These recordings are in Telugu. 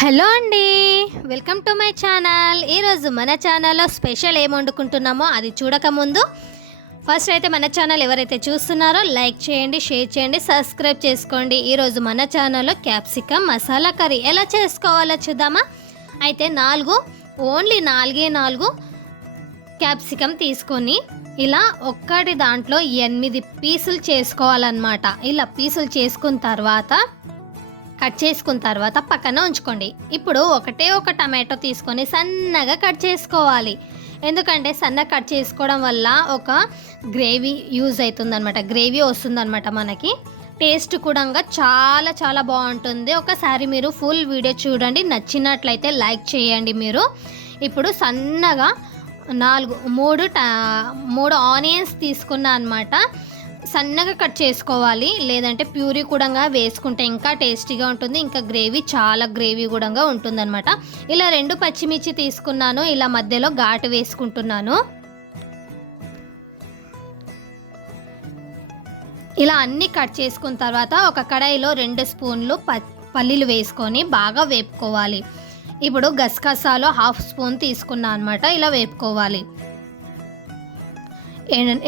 హలో అండి. Welcome to my channel. ఈరోజు మన ఛానల్లో స్పెషల్ ఏం వండుకుంటున్నామో అది చూడకముందు ఫస్ట్ అయితే మన ఛానల్ ఎవరైతే చూస్తున్నారో లైక్ చేయండి షేర్ చేయండి సబ్స్క్రైబ్ చేసుకోండి. ఈరోజు మన ఛానల్లో క్యాప్సికమ్ మసాలా కర్రీ ఎలా చేసుకోవాలో చూద్దామా? అయితే నాలుగు ఓన్లీ నాలుగే నాలుగు క్యాప్సికమ్ తీసుకొని ఇలా ఒక్కటి దాంట్లో ఎనిమిది పీసులు చేసుకోవాలన్నమాట. ఇలా పీసులు చేసుకున్న తర్వాత కట్ చేసుకున్న తర్వాత పక్కన ఉంచుకోండి. ఇప్పుడు ఒకటే ఒక టమాటో తీసుకొని సన్నగా కట్ చేసుకోవాలి. ఎందుకంటే సన్నగా కట్ చేసుకోవడం వల్ల ఒక గ్రేవీ యూజ్ అవుతుందనమాట గ్రేవీ వస్తుందన్నమాట మనకి. టేస్ట్ కూడా చాలా చాలా బాగుంటుంది. ఒకసారి మీరు ఫుల్ వీడియో చూడండి. నచ్చినట్లయితే లైక్ చేయండి మీరు. ఇప్పుడు సన్నగా నాలుగు మూడు టా- మూడు ఆనియన్స్ తీసుకున్నా అనమాట సన్నగా కట్ చేసుకోవాలి. లేదంటే ప్యూరీ కూడా వేసుకుంటే ఇంకా టేస్టీగా ఉంటుంది. ఇంకా గ్రేవీ చాలా గ్రేవీ కూడా ఉంటుందన్నమాట. ఇలా రెండు పచ్చిమిర్చి తీసుకున్నాను. ఇలా మధ్యలో ఘాటు వేసుకుంటున్నాను. ఇలా అన్ని కట్ చేసుకున్న తర్వాత ఒక కడాయిలో రెండు స్పూన్లు ప పల్లీలు వేసుకొని బాగా వేపుకోవాలి. ఇప్పుడు గసగసాలు హాఫ్ స్పూన్ తీసుకున్నా అనమాట ఇలా వేపుకోవాలి.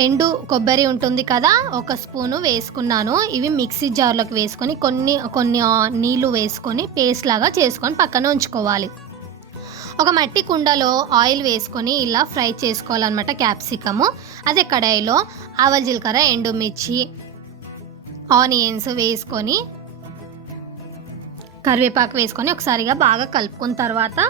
ఎండు కొబ్బరి ఉంటుంది కదా ఒక స్పూను వేసుకున్నాను. ఇవి మిక్సీ జార్లోకి వేసుకొని కొన్ని కొన్ని నీళ్ళు నీళ్ళు వేసుకొని పేస్ట్ లాగా చేసుకొని పక్కన ఉంచుకోవాలి. ఒక మట్టి కుండలో ఆయిల్ వేసుకొని ఇలా ఫ్రై చేసుకోవాలన్నమాట క్యాప్సికము. అదే కడాయిలో ఆవల జీలకర్ర ఎండుమిర్చి ఆనియన్స్ వేసుకొని కరివేపాకు వేసుకొని ఒకసారిగా బాగా కలుపుకున్న తర్వాత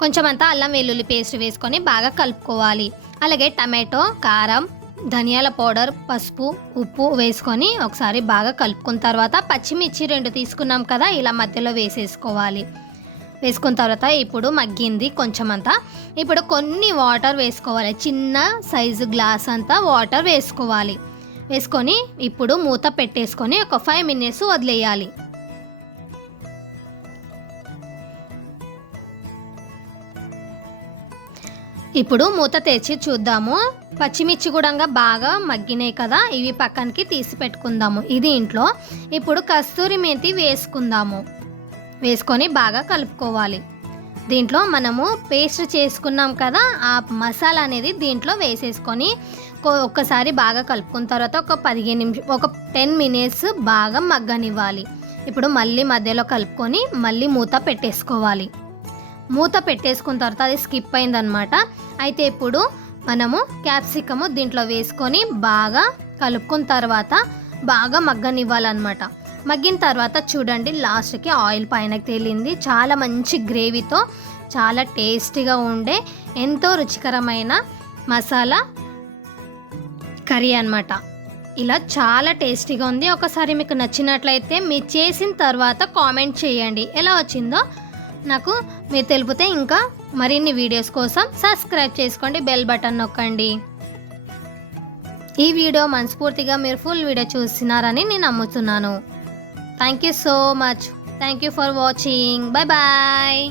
కొంచెం అంతా అల్లం వెల్లుల్లి పేస్ట్ వేసుకొని బాగా కలుపుకోవాలి. అలాగే టమాటో కారం ధనియాల పౌడర్ పసుపు ఉప్పు వేసుకొని ఒకసారి బాగా కలుపుకున్న తర్వాత పచ్చిమిర్చి రెండు తీసుకున్నాం కదా ఇలా మధ్యలో వేసేసుకోవాలి. వేసుకున్న తర్వాత ఇప్పుడు మగ్గింది కొంచెం అంతా ఇప్పుడు కొన్ని వాటర్ వేసుకోవాలి. చిన్న సైజు గ్లాస్ అంతా వాటర్ వేసుకోవాలి. వేసుకొని ఇప్పుడు మూత పెట్టేసుకొని ఒక ఫైవ్ మినిట్స్ వదిలేయాలి. ఇప్పుడు మూత తెచ్చి చూద్దాము. పచ్చిమిర్చి కూడా బాగా మగ్గినాయి కదా ఇవి పక్కనకి తీసి పెట్టుకుందాము. ఇది ఇంట్లో. ఇప్పుడు కస్తూరి మెంతి వేసుకుందాము. వేసుకొని బాగా కలుపుకోవాలి. దీంట్లో మనము పేస్ట్ చేసుకున్నాం కదా ఆ మసాలా అనేది దీంట్లో వేసేసుకొని ఒక్కసారి బాగా కలుపుకున్న తర్వాత ఒక పదిహేను నిమిషం ఒక టెన్ మినిట్స్ బాగా మగ్గనివ్వాలి. ఇప్పుడు మళ్ళీ మధ్యలో కలుపుకొని మళ్ళీ మూత పెట్టేసుకోవాలి. మూత పెట్టేసుకున్న తర్వాత అది స్కిప్ అయిందనమాట అయితే ఇప్పుడు మనము క్యాప్సికము దీంట్లో వేసుకొని బాగా కలుపుకున్న తర్వాత బాగా మగ్గనివ్వాలన్నమాట. మగ్గిన తర్వాత చూడండి లాస్ట్కి ఆయిల్ పైనకి తేలింది. చాలా మంచి గ్రేవీతో చాలా టేస్టీగా ఉండే ఎంతో రుచికరమైన మసాలా కర్రీ అన్నమాట. ఇలా చాలా టేస్టీగా ఉంది. ఒకసారి మీకు నచ్చినట్లయితే మీరు చేసిన తర్వాత కామెంట్ చేయండి. ఎలా వచ్చిందో నాకు మీరు తెలిపితే ఇంకా మరిన్ని వీడియోస్ కోసం సబ్స్క్రైబ్ చేసుకోండి బెల్ బటన్ నొక్కండి. ఈ వీడియో మనస్ఫూర్తిగా మీరు ఫుల్ వీడియో చూస్తున్నారని నేను నమ్ముతున్నాను. Thank you so much thank you for watching bye bye